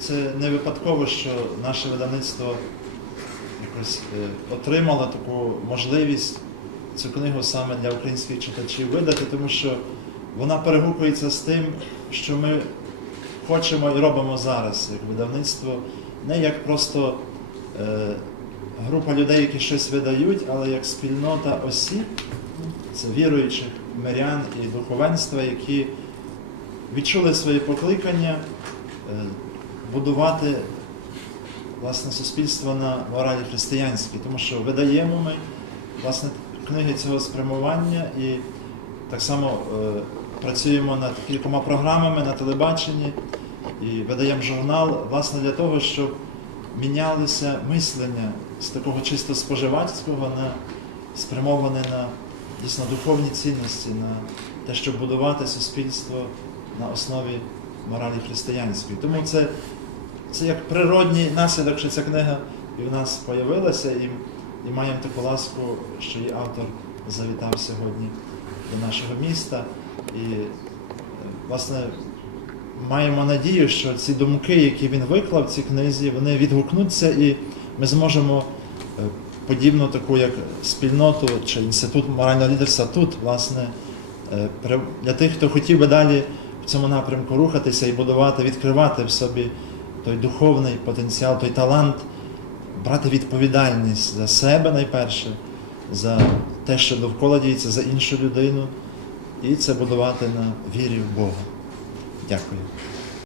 це не випадково, що наше видавництво якось е, отримало таку можливість цю книгу саме для українських читачів видати, тому що вона перегукується з тим, що ми хочемо і робимо зараз як видавництво, не як просто е, група людей, які щось видають, але як спільнота осіб, це віруючих мирян і духовенства, які відчули своє покликання е, будувати власне суспільство на моралі християнській, тому що видаємо ми власне книги цього спрямування і так само е, працюємо над кількома програмами на телебаченні і видаємо журнал власне для того, щоб мінялося мислення з такого чисто споживацького на спрямоване на дійсно духовні цінності, на те, щоб будувати суспільство на основі моралі християнської. Тому це, це як природній наслідок, що ця книга і в нас з'явилася, і, і маємо таку ласку, що її автор завітав сьогодні до нашого міста. І е, власне маємо надію, що ці думки, які він виклав в цій книзі, вони відгукнуться і ми зможемо е, подібну таку як спільноту чи інститут морального лідерства тут, власне, е, для тих, хто хотів би далі цьому напрямку рухатися і будувати, відкривати в собі той духовний потенціал, той талант, брати відповідальність за себе найперше, за те, що довкола діється, за іншу людину, і це будувати на вірі в Бога. Дякую.